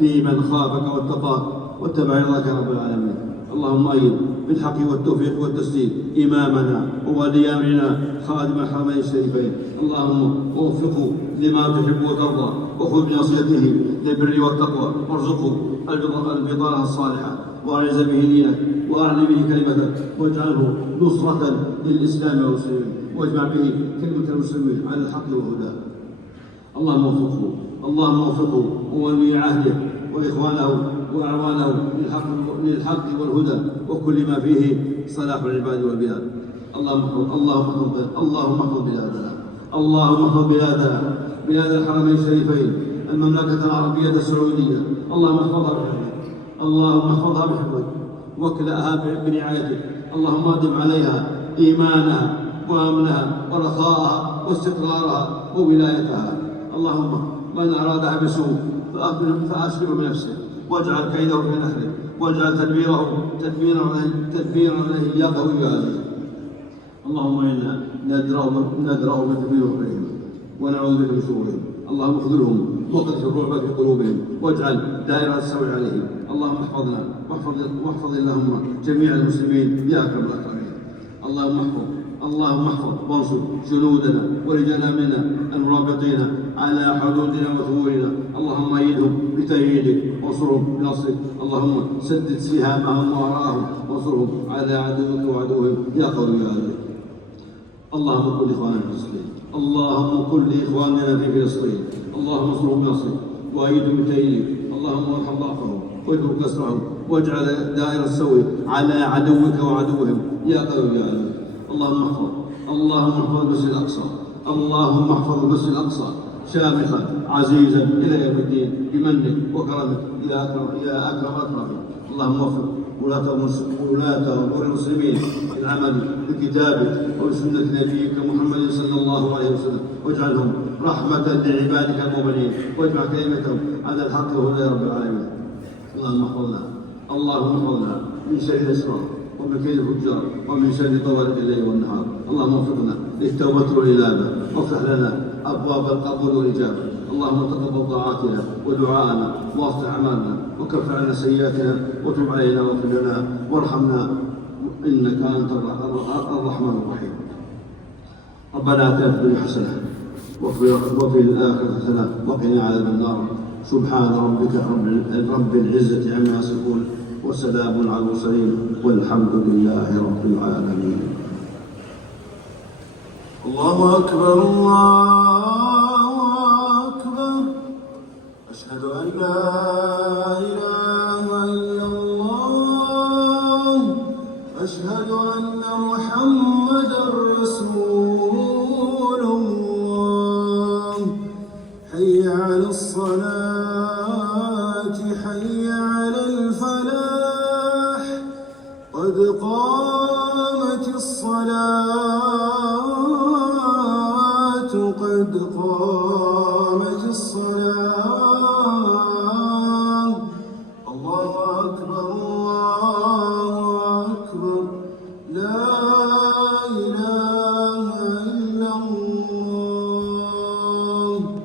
في من خافك واتقاك واتبع رضاك يا رب العالمين. اللهم أيد بالحق والتوفيق والتسديد إمامنا وولي أمرنا خادم الحرمين الشريفين، اللهم وفقه لما تحب وترضى، وخذ بنصيحته للبر والتقوى، وارزقه البطانة الصالحة، وأعز به دينك وأعلي به كلمتك، واجعله نصرة للإسلام والمسلمين، واجمع به كلمة المسلمين على الحق والهدى. اللهم وفقه وولي عهده وإخوانه وأعوانه للحق والهدى وكل ما فيه صلاح العباد والبلاد. اللهم احفظ بلادنا بلاد الحرمين الشريفين، المملكة العربية السعودية، اللهم احفظها بحفظك واكلأها برعايتك. اللهم ادم عليها إيمانها وأمنها ورخاءها واستقرارها وولايتها. اللهم من أرادها بسوء فأشغله بنفسه، واجعل كيده في نحره، واجعل تدبيرا عليه يا قوي يا عزيز. اللهم إنا ندرأ بتدبيرهم ونعوذ بك من شرورهم. اللهم اخذلهم وقذف الرعب في قلوبهم، واجعل دائرة السوء عليهم. اللهم احفظنا واحفظ اللهم جميع المسلمين يا أكرم الأكرمين. اللهم احفظ وانصر جنودنا ورجال أمننا المرابطين على حدودنا وثغورنا. اللهم أيدهم بتأييدك وانصرهم بنصرك. اللهم سدد سهامهم وأراهم وانصرهم على عدوك وعدوهم يا قوي يا عزيز. اللهم كن لإخواننا في فلسطين، اللهم انصرهم بنصرك وأيدهم بتأييدك. اللهم ارحم ضعفهم واجبر كسرهم، واجعل دائرة السوء على عدوك وعدوهم يا قوي يا عزيز. اللهم احفظ المسجد الأقصى شامخا عزيزا إلى يوم الدين بمنك وكرمك يا أكرم الأكرمين. اللهم وفق ولاة أمور المسلمين للعمل بكتابك وبسنة نبيك محمد صلى الله عليه وسلم، واجعلهم رحمة لعبادك المؤمنين، واجمع كلمتهم على الحق والهدى يا رب العالمين. اللهم احفظنا من شر الأسرار ومن كيد الفجار ومن شر طوارق الليل والنهار. اللهم وفقنا للتوبة والإنابة، وافتح لنا أبواب القبول والإجابة. اللهم تقبل طاعاتنا ودعاءنا واصلح أعمالنا وكفر عنا سيئاتنا وتب علينا واغفر لنا وارحمنا إنك أنت الرحمن الرحيم. ربنا آتنا في الدنيا حسنة وفي الآخرة حسنة وقنا عذاب النار. سبحان ربك رب العزة عما يصفون وسلام على المرسلين والحمد لله رب العالمين. الله أكبر الله أكبر، أشهد أن لا إله إلا الله، أشهد أن محمدا رسول الله. حي على الصلاة حي على الفلاح، قد قامت الصلاة.